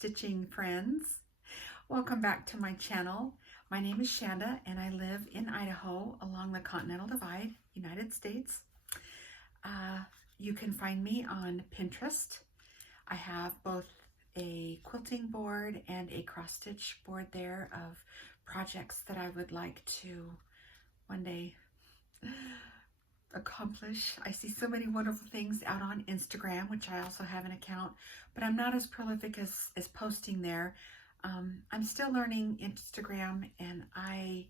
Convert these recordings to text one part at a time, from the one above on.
stitching friends. Welcome back to my channel. My name is Shanda and I live in Idaho along the Continental Divide, United States. You can find me on Pinterest. I have both a quilting board and a cross stitch board there of projects that I would like to one day accomplish. I see so many wonderful things out on Instagram, which I also have an account, but I'm not as prolific as posting there. I'm still learning Instagram, and I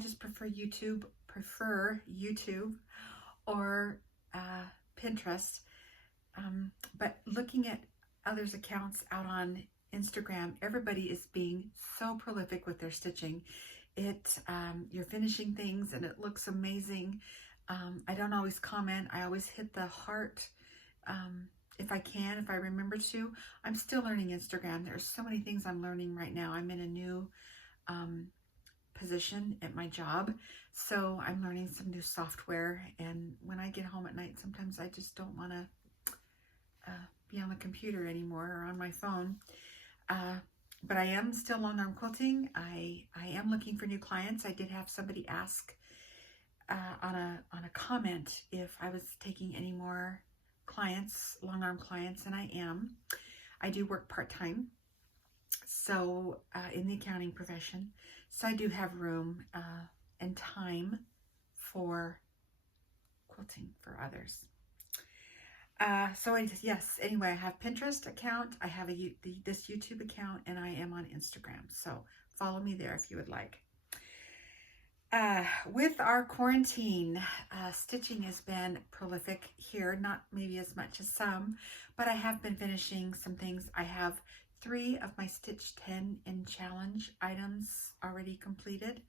just prefer YouTube or Pinterest. But looking at others' accounts out on Instagram, everybody is being so prolific with their stitching. You're finishing things and it looks amazing. I don't always comment. I always hit the heart if I can, if I remember to. I'm still learning Instagram. There's so many things I'm learning right now. I'm in a new position at my job, so I'm learning some new software, and when I get home at night, sometimes I just don't want to be on the computer anymore or on my phone. But I am still long-arm quilting. I am looking for new clients. I did have somebody ask on a comment if I was taking any more clients, long-arm clients, and I am. I do work part-time, so in the accounting profession, so I do have room and time for quilting for others. Anyway, I have Pinterest account, I have this YouTube account, and I am on Instagram. So follow me there if you would like. With our quarantine, stitching has been prolific here, not maybe as much as some, but I have been finishing some things. I have 3 of my Stitch 10 in Challenge items already completed,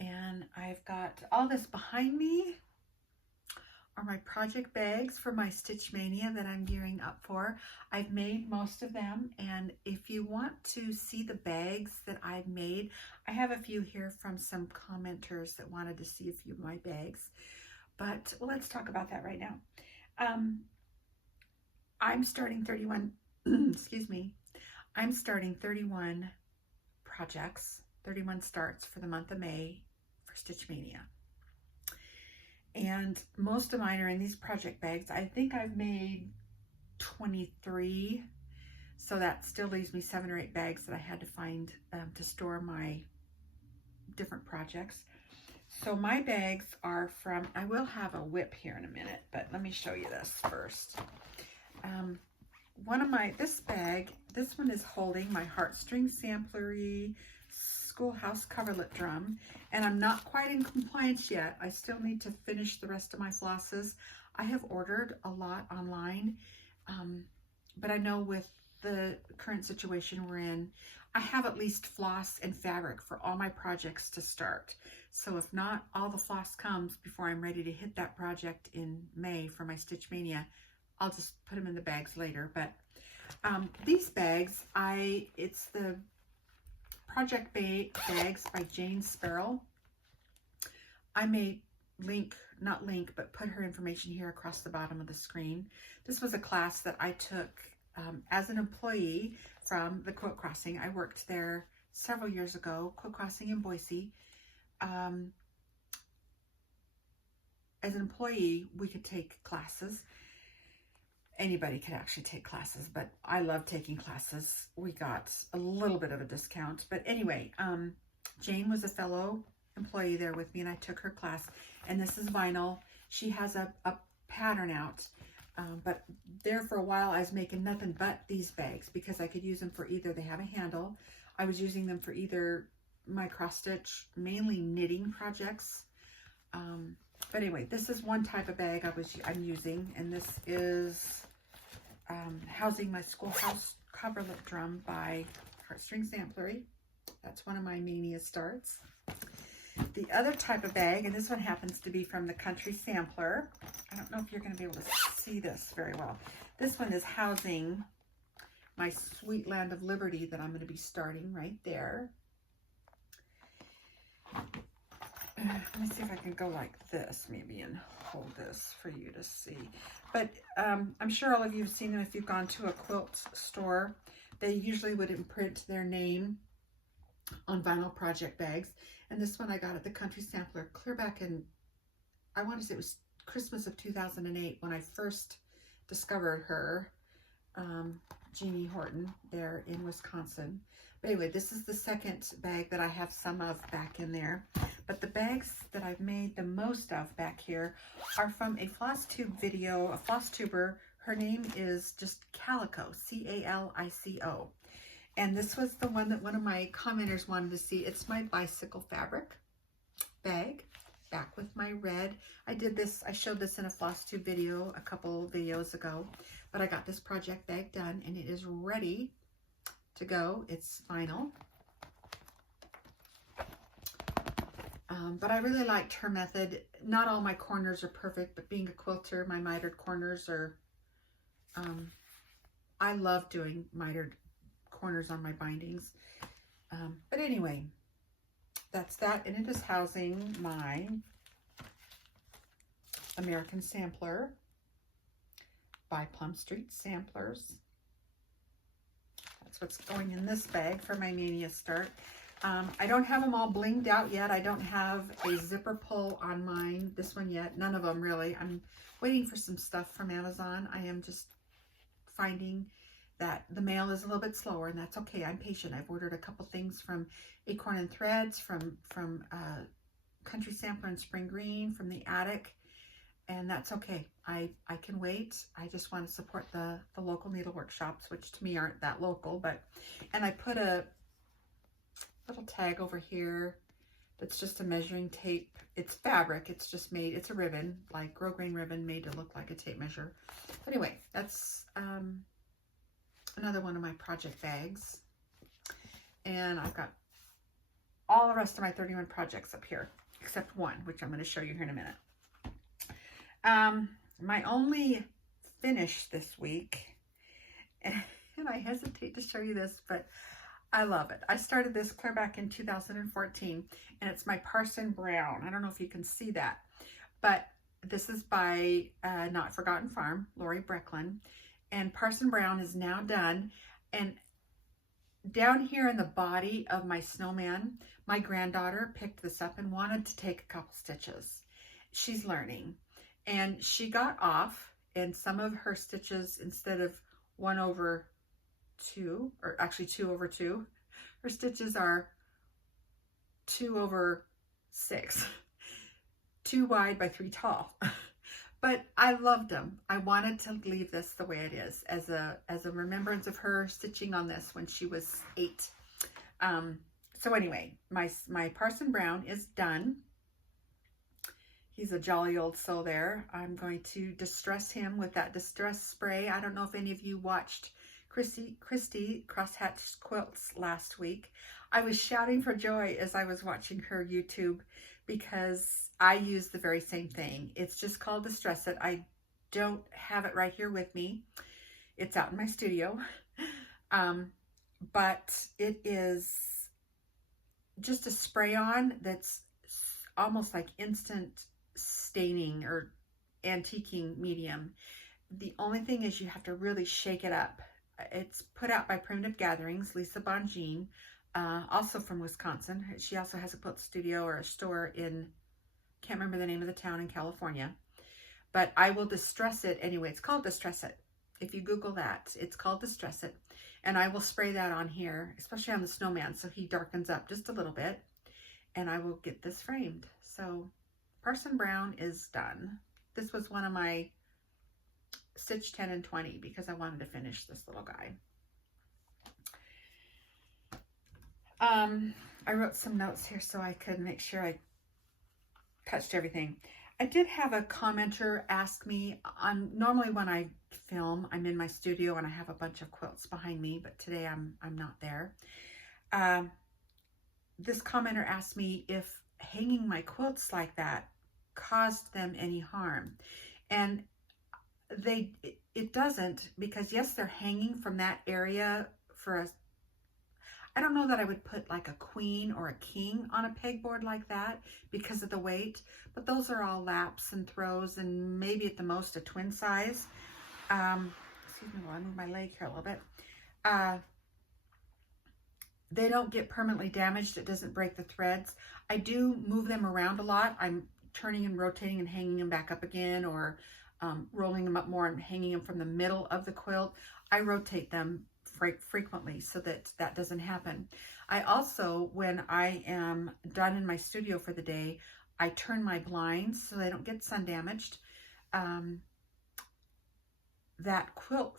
and I've got all this behind me are my project bags for my Stitch Mania that I'm gearing up for. I've made most of them, and if you want to see the bags that I've made, I have a few here from some commenters that wanted to see a few of my bags, but let's talk about that right now. I'm starting 31 excuse me, I'm starting 31 projects, 31 starts for the month of May for Stitch Mania. And most of mine are in these project bags. I think I've made 23, so that still leaves me 7 or 8 bags that I had to find to store my different projects. So my bags are from, I will have a whip here in a minute, but let me show you this first. This one is holding my heartstring samplery schoolhouse coverlet drum, and I'm not quite in compliance yet. I still need to finish the rest of my flosses. I have ordered a lot online, but I know with the current situation we're in, I have at least floss and fabric for all my projects to start. So if not all the floss comes before I'm ready to hit that project in May for my Stitch Mania, I'll just put them in the bags later. But these bags, it's the Project Bags by Jane Sparrow. I may but put her information here across the bottom of the screen. This was a class that I took as an employee from the Quilt Crossing. I worked there several years ago, Quilt Crossing in Boise. As an employee, we could take classes. Anybody could actually take classes, but I love taking classes. We got a little bit of a discount, but anyway, Jane was a fellow employee there with me, and I took her class, and this is vinyl. She has a pattern out, but there for a while I was making nothing but these bags because I could use them for either, they have a handle. I was using them for either my cross stitch, mainly knitting projects. But anyway, this is one type of bag I'm using, and this is housing my schoolhouse coverlet drum by Heartstring Samplery. That's one of my Mania starts. The other type of bag, and this one happens to be from the Country Sampler. I don't know if you're going to be able to see this very well. This one is housing my Sweet Land of Liberty that I'm going to be starting right there. Let me see if I can go like this maybe and hold this for you to see. But I'm sure all of you have seen them if you've gone to a quilt store. They usually would imprint their name on vinyl project bags. And this one I got at the Country Sampler clear back in, I want to say it was Christmas of 2008 when I first discovered her, Jeannie Horton, there in Wisconsin. But anyway, this is the second bag that I have some of back in there. But the bags that I've made the most of back here are from a FlossTube video, a FlossTuber. Her name is just Calico, C-A-L-I-C-O. And this was the one that one of my commenters wanted to see. It's my bicycle fabric bag, back with my red. I did this, I showed this in a FlossTube video a couple videos ago, but I got this project bag done and it is ready to go. It's final. But I really liked her method. Not all my corners are perfect, but being a quilter, my mitered corners are, I love doing mitered corners on my bindings. But anyway, that's that. And it is housing my American Sampler by Plum Street Samplers. That's what's going in this bag for my Mania start. I don't have them all blinged out yet. I don't have a zipper pull on mine, this one yet. None of them really. I'm waiting for some stuff from Amazon. I am just finding that the mail is a little bit slower, and that's okay. I'm patient. I've ordered a couple things from Acorn and Threads, from Country Sampler and Spring Green, from the Attic, and that's okay. I can wait. I just want to support the local needlework shops, which to me aren't that local, but, and I put a little tag over here that's just a measuring tape. It's fabric. It's just made, it's a ribbon, like grosgrain ribbon made to look like a tape measure. Anyway, that's another one of my project bags. And I've got all the rest of my 31 projects up here, except one, which I'm going to show you here in a minute. My only finish this week, and I hesitate to show you this, but I love it. I started this clear back in 2014, and it's my Parson Brown. I don't know if you can see that, but this is by Not Forgotten Farm, Lori Brecklin, and Parson Brown is now done. And down here in the body of my snowman, my granddaughter picked this up and wanted to take a couple stitches. She's learning, and she got off, and some of her stitches, instead of 1/2, or actually 2/2, her stitches are 2/6, 2 wide by 3 tall. But I loved them. I wanted to leave this the way it is, as a remembrance of her stitching on this when she was 8. So anyway, my Parson Brown is done. He's a jolly old soul there. I'm going to distress him with that distress spray. I don't know if any of you watched Christy Crosshatch Quilts last week. I was shouting for joy as I was watching her YouTube, because I use the very same thing. It's just called Distress It. I don't have it right here with me. It's out in my studio. But it is just a spray-on that's almost like instant staining or antiquing medium. The only thing is you have to really shake it up. It's put out by Primitive Gatherings, Lisa Bonjean, also from Wisconsin. She also has a quilt studio or a store in, can't remember the name of the town in California. But I will distress it anyway. It's called Distress It. If you Google that, it's called Distress It. And I will spray that on here, especially on the snowman, so he darkens up just a little bit. And I will get this framed. So Parson Brown is done. This was one of my stitch 10 and 20 because I wanted to finish this little guy. I wrote some notes here so I could make sure I touched everything. I did have a commenter ask me, normally when I film, I'm in my studio and I have a bunch of quilts behind me, but today I'm not there. This commenter asked me if hanging my quilts like that caused them any harm. And it doesn't, because yes, they're hanging from that area for us. I don't know that I would put like a queen or a king on a pegboard like that because of the weight, but those are all laps and throws and maybe at the most a twin size. Excuse me while I move my leg here a little bit. They don't get permanently damaged. It doesn't break the threads. I do move them around a lot. I'm turning and rotating and hanging them back up again, or rolling them up more and hanging them from the middle of the quilt. I rotate them frequently so that that doesn't happen. I also, when I am done in my studio for the day, I turn my blinds so they don't get sun damaged. That quilt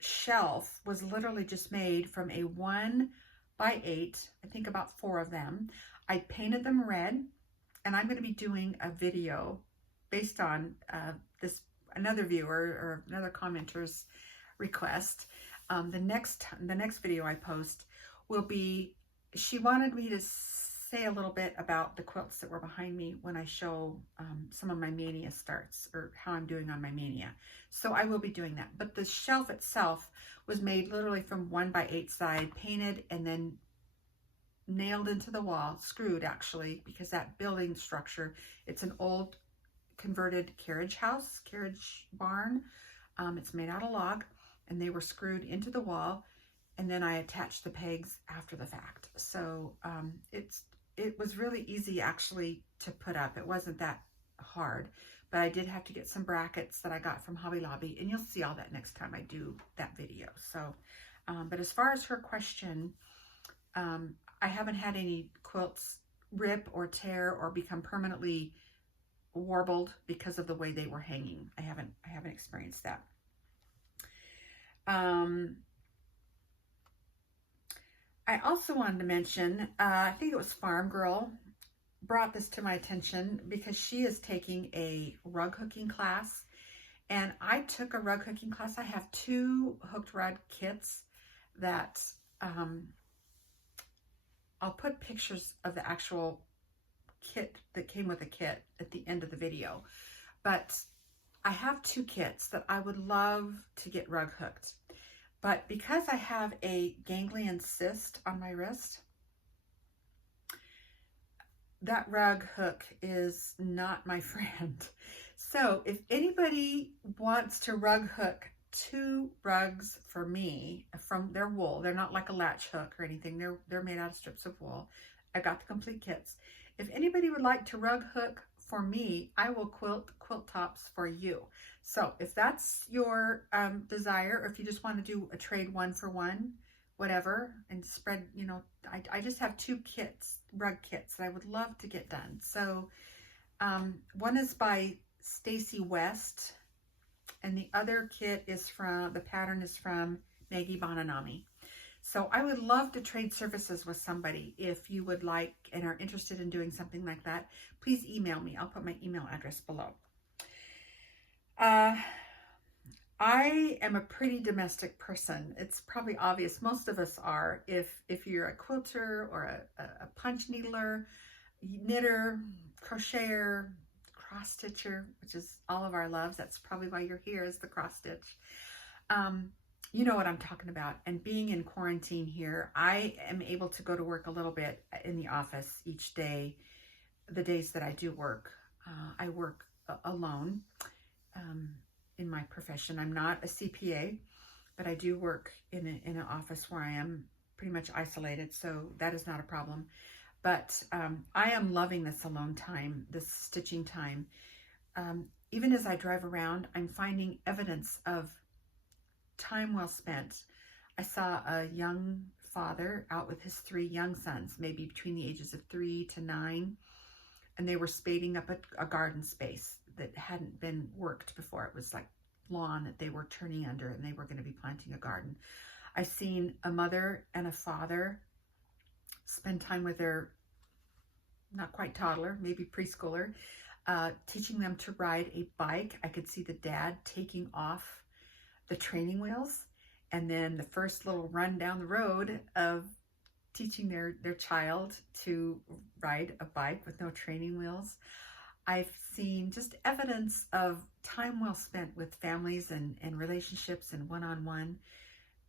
shelf was literally just made from a 1 by 8, I think about 4 of them. I painted them red, and I'm going to be doing a video based on another viewer or another commenter's request. The next video I post will be, she wanted me to say a little bit about the quilts that were behind me when I show some of my Mania starts, or how I'm doing on my Mania. So I will be doing that. But the shelf itself was made literally from 1 by 8 side, painted and then nailed into the wall, screwed actually, because that building structure, it's an old converted carriage barn. It's made out of log, and they were screwed into the wall, and then I attached the pegs after the fact. So it was really easy actually to put up. It wasn't that hard, but I did have to get some brackets that I got from Hobby Lobby, and you'll see all that next time I do that video. So, but as far as her question, I haven't had any quilts rip or tear or become permanently warbled because of the way they were hanging. I haven't experienced that. I also wanted to mention, I think it was Farm Girl brought this to my attention because she is taking a rug hooking class, and I took a rug hooking class. I have 2 hooked rug kits that I'll put pictures of the actual kit that came with the kit at the end of the video. But I have 2 kits that I would love to get rug hooked. But because I have a ganglion cyst on my wrist, that rug hook is not my friend. So if anybody wants to rug hook 2 rugs for me from their wool, they're not like a latch hook or anything, they're made out of strips of wool. I got the complete kits. If anybody would like to rug hook for me, I will quilt tops for you. So if that's your desire, or if you just want to do a trade 1 for 1, whatever, and spread, you know, I just have 2 kits, rug kits, that I would love to get done. So one is by Stacy West, and the other kit is the pattern is from Maggie Bonanami. So I would love to trade services with somebody. If you would like and are interested in doing something like that, please email me. I'll put my email address below. I am a pretty domestic person. It's probably obvious. Most of us are. If you're a quilter or a punch needler, knitter, crocheter, cross stitcher, which is all of our loves. That's probably why you're here, is the cross stitch. You know what I'm talking about. And being in quarantine here, I am able to go to work a little bit in the office each day. The days that I do work, I work alone in my profession. I'm not a CPA, but I do work in an office where I am pretty much isolated, so that is not a problem. But I am loving this alone time, this stitching time. Even as I drive around, I'm finding evidence of time well spent. I saw a young father out with his 3 young sons, maybe between the ages of 3 to 9, and they were spading up a garden space that hadn't been worked before. It was like lawn that they were turning under, and they were going to be planting a garden. I've seen a mother and a father spend time with their not quite toddler, maybe preschooler, teaching them to ride a bike. I could see the dad taking off the training wheels, and then the first little run down the road of teaching their child to ride a bike with no training wheels. I've seen just evidence of time well spent with families and relationships and one-on-one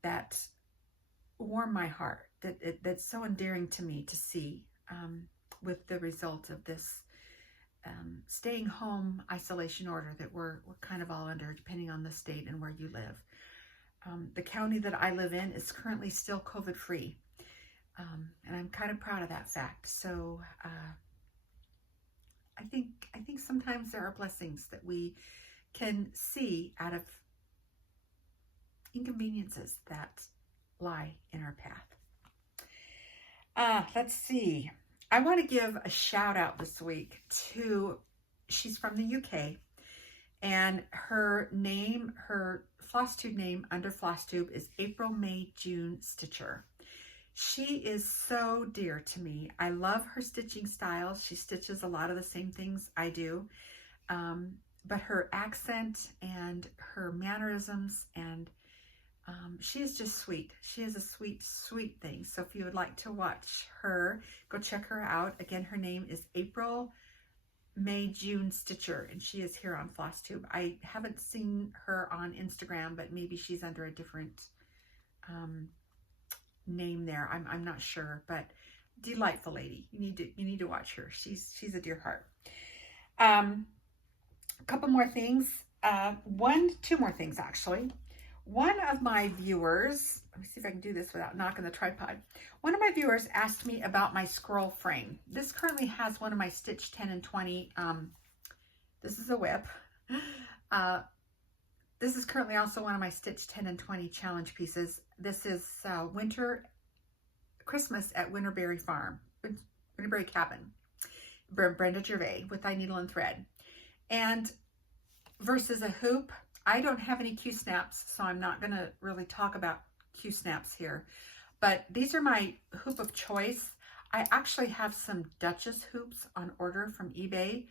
that warm my heart. that's so endearing to me to see, with the result of this staying home isolation order that we're kind of all under, depending on the state and where you live. The county that I live in is currently still COVID free, and I'm kind of proud of that fact. So I think sometimes there are blessings that we can see out of inconveniences that lie in our path. Let's see. I want to give a shout out this week to, she's from the UK, and her name, her FlossTube name under FlossTube is April May June Stitcher. She is so dear to me. I love her stitching style. She stitches a lot of the same things I do, but her accent and her mannerisms, and she is just sweet. She is a sweet, sweet thing. So if you would like to watch her, go check her out. Again, her name is April May June Stitcher, and she is here on FlossTube. I haven't seen her on Instagram, but maybe she's under a different name there. I'm not sure, but delightful lady. You need to watch her. She's a dear heart. A couple more things. Two more things actually. One of my viewers, let me see if I can do this without knocking the tripod. One of my viewers asked me about my scroll frame. This currently has one of my Stitch 10 and 20. This is a whip. This is currently also one of my Stitch 10 and 20 challenge pieces. This is Christmas at Winterberry Farm, Winterberry Cabin, Brenda Gervais with Thy Needle and Thread. And versus a hoop, I don't have any Q-snaps, so I'm not going to really talk about Q-snaps here. But these are my hoop of choice. I actually have some Duchess hoops on order from eBay.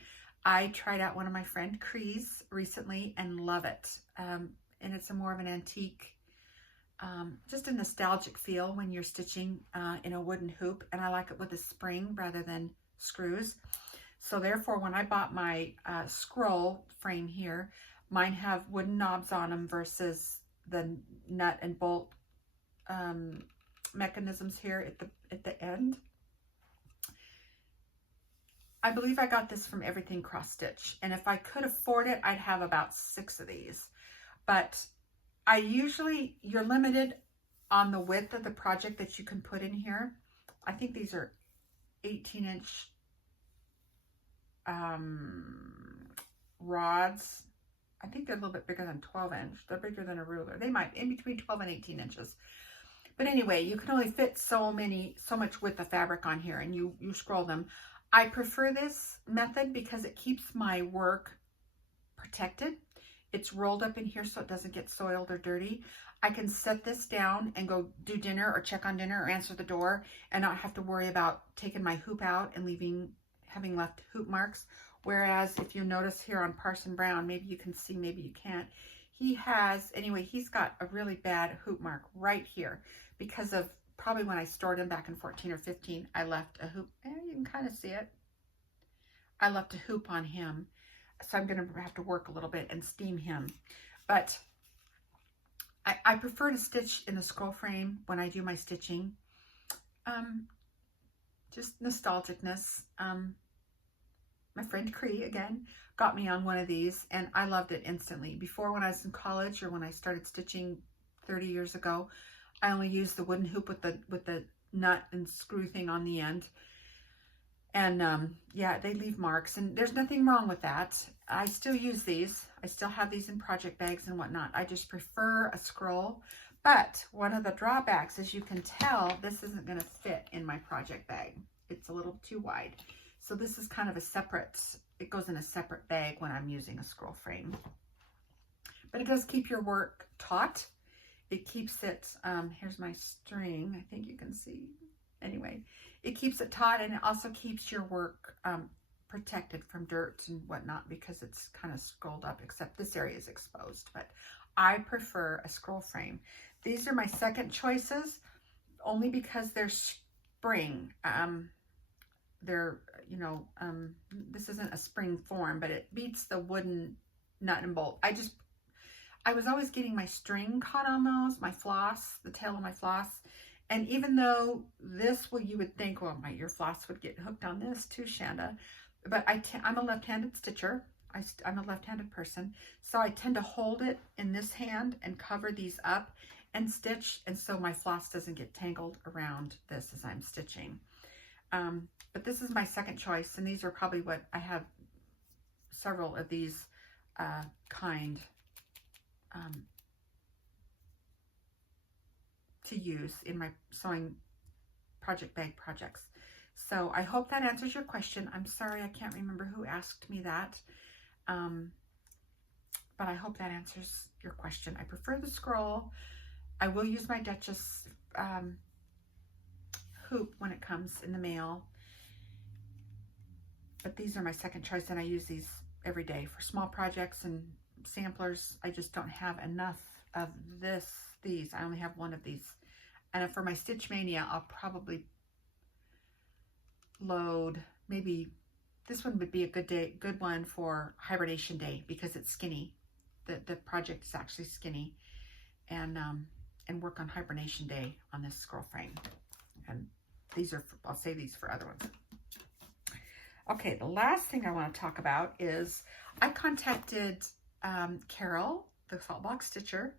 I tried out one of my friend Cree's recently and love it. And it's a more of an antique, just a nostalgic feel when you're stitching in a wooden hoop. And I like it with a spring rather than screws. So therefore, when I bought my scroll frame here, mine have wooden knobs on them versus the nut and bolt mechanisms here at the end. I believe I got this from Everything Cross Stitch, and if I could afford it, I'd have about 6 of these. But you're limited on the width of the project that you can put in here. I think these are 18-inch rods. I think they're a little bit bigger than 12-inch. They're bigger than a ruler. They might in between 12 and 18 inches. But anyway, you can only fit so much width of fabric on here, and you scroll them. I prefer this method because it keeps my work protected. It's rolled up in here so it doesn't get soiled or dirty. I can set this down and go do dinner or check on dinner or answer the door and not have to worry about taking my hoop out and having left hoop marks. Whereas if you notice here on Parson Brown, maybe you can see, maybe you can't, he's got a really bad hoop mark right here because of probably when I stored him back in 14 or 15, I left a hoop. You can kind of see it. I left a hoop on him. So I'm going to have to work a little bit and steam him. But I prefer to stitch in the scroll frame when I do my stitching. Just nostalgicness. My friend Cree, again, got me on one of these, and I loved it instantly. Before, when I was in college or when I started stitching 30 years ago, I only used the wooden hoop with the nut and screw thing on the end. And yeah, they leave marks, and there's nothing wrong with that. I still use these. I still have these in project bags and whatnot. I just prefer a scroll. But one of the drawbacks, as you can tell, this isn't going to fit in my project bag. It's a little too wide. So this is kind of it goes in a separate bag when I'm using a scroll frame. But it does keep your work taut. It keeps it, here's my string, I think you can see. Anyway, it keeps it taut, and it also keeps your work protected from dirt and whatnot because it's kind of scrolled up, except this area is exposed. But I prefer a scroll frame. These are my second choices, only because they're spring. This isn't a spring form, but it beats the wooden nut and bolt. I was always getting my string caught on those, my floss, the tail of my floss, And even though this, well, you would think, well, your floss would get hooked on this too, Shanda. But I'm a left-handed stitcher. I'm a left-handed person. So I tend to hold it in this hand and cover these up and stitch. And so my floss doesn't get tangled around this as I'm stitching. But this is my second choice. And these are probably what I have several of these kind to use in my sewing project bag projects. So I hope that answers your question. I'm sorry, I can't remember who asked me that. But I hope that answers your question. I prefer the scroll. I will use my Duchess hoop when it comes in the mail. But these are my second choice, and I use these every day for small projects and samplers. I just don't have enough of these. I only have one of these. And for my Stitch Mania, I'll probably load, maybe this one would be a good one for Hibernation Day because it's skinny. The project is actually skinny, and work on Hibernation Day on this scroll frame. And these are, I'll save these for other ones. Okay, the last thing I want to talk about is I contacted Carol, the Saltbox Stitcher,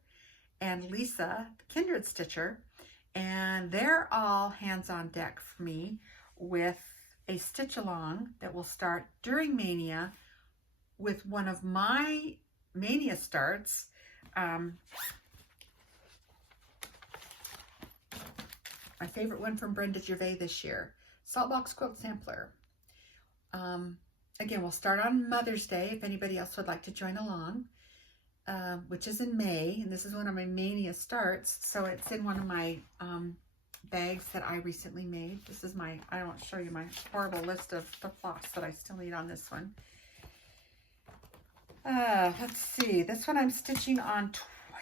and Lisa, the Kindred Stitcher, and they're all hands on deck for me with a stitch along that will start during Mania with one of my Mania starts. My favorite one from Brenda Gervais this year, Saltbox Quilt Sampler. Again, we'll start on Mother's Day if anybody else would like to join along, which is in May, and this is one of my Mania starts, so it's in one of my bags that I recently made. This is my, I won't show you my horrible list of the floss that I still need on this one. Let's see, this one I'm stitching on,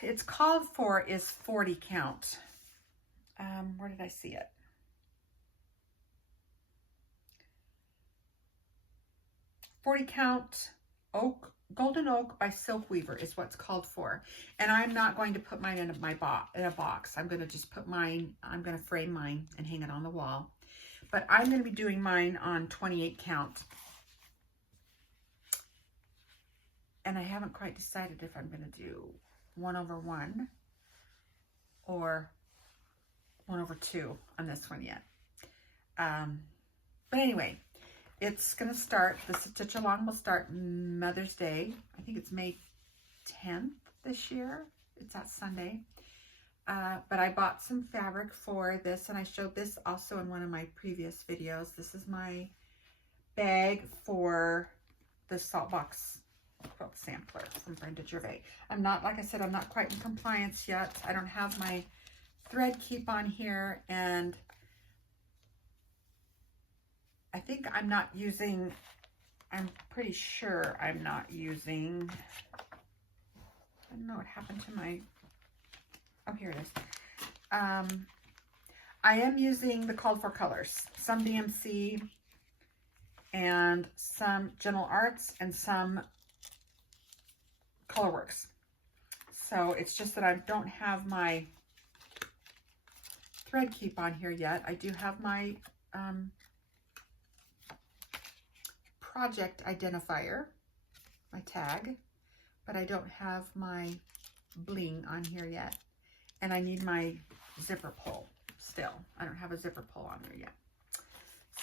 it's called for is 40 count. Where did I see it? "40 count oak, golden oak by Silk Weaver" is what's called for. And I'm not going to put mine in a box. I'm going to just put mine, I'm going to frame mine and hang it on the wall. But I'm going to be doing mine on 28 count. And I haven't quite decided if I'm going to do 1/1 or 1/2 on this one yet. But anyway, it's going to start, the stitch along will start Mother's Day. I think it's May 10th this year. It's that Sunday. But I bought some fabric for this, and I showed this also in one of my previous videos. This is my bag for the Saltbox Quilt Sampler from Brenda Gervais. I'm not, like I said, I'm not quite in compliance yet. I don't have my thread keep on here, and I think I'm not using, I'm pretty sure I'm not using, I don't know what happened to my, oh, here it is. I am using the called for colors, some DMC and some Gentle Arts and some Colorworks. So it's just that I don't have my thread keep on here yet. I do have my project identifier, my tag, but I don't have my bling on here yet. And I need my zipper pull still. I don't have a zipper pull on there yet.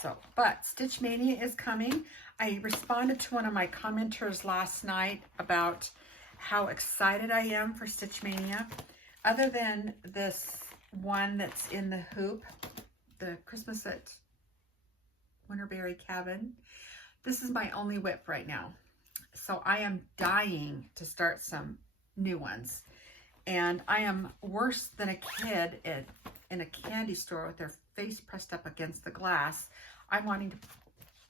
So, but Stitch Mania is coming. I responded to one of my commenters last night about how excited I am for Stitch Mania. Other than this one that's in the hoop, the Christmas at Winterberry Cabin, this is my only whip right now. So I am dying to start some new ones. And I am worse than a kid in a candy store with their face pressed up against the glass. I'm wanting to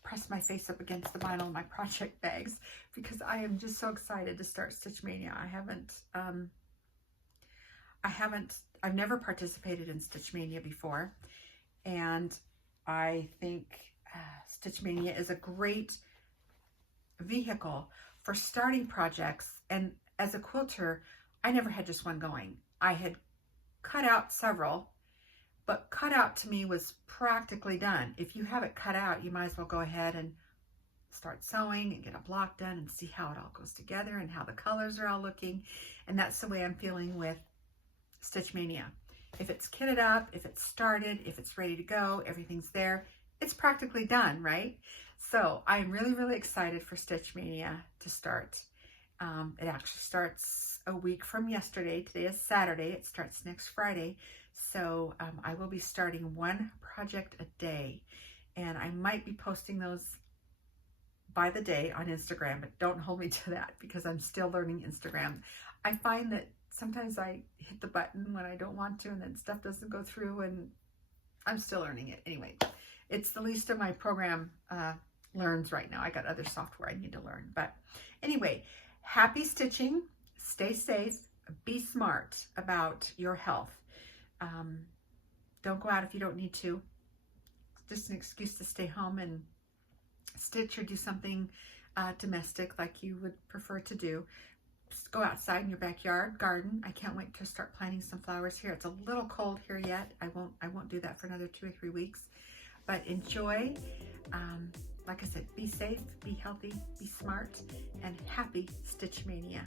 press my face up against the vinyl of my project bags because I am just so excited to start Stitch Mania. I've never participated in Stitch Mania before. And I think Stitch Mania is a great vehicle for starting projects. And as a quilter, I never had just one going. I had cut out several, but cut out to me was practically done. If you have it cut out, you might as well go ahead and start sewing and get a block done and see how it all goes together and how the colors are all looking. And that's the way I'm feeling with Stitch Mania. If it's kitted up, if it's started, if it's ready to go, everything's there, it's practically done, right? So I'm really, really excited for Stitch Mania to start. It actually starts a week from yesterday. Today is Saturday. It starts next Friday. So I will be starting one project a day, and I might be posting those by the day on Instagram, but don't hold me to that because I'm still learning Instagram. I find that sometimes I hit the button when I don't want to, and then stuff doesn't go through, and I'm still learning it. Anyway, it's the least of my program learns right now. I got other software I need to learn. But anyway, happy stitching, stay safe, be smart about your health. Don't go out if you don't need to. Just an excuse to stay home and stitch or do something domestic like you would prefer to do. Just go outside in your backyard, garden. I can't wait to start planting some flowers here. It's a little cold here yet. I won't do that for another 2 or 3 weeks. But enjoy. Like I said, be safe, be healthy, be smart, and happy Stitch Mania.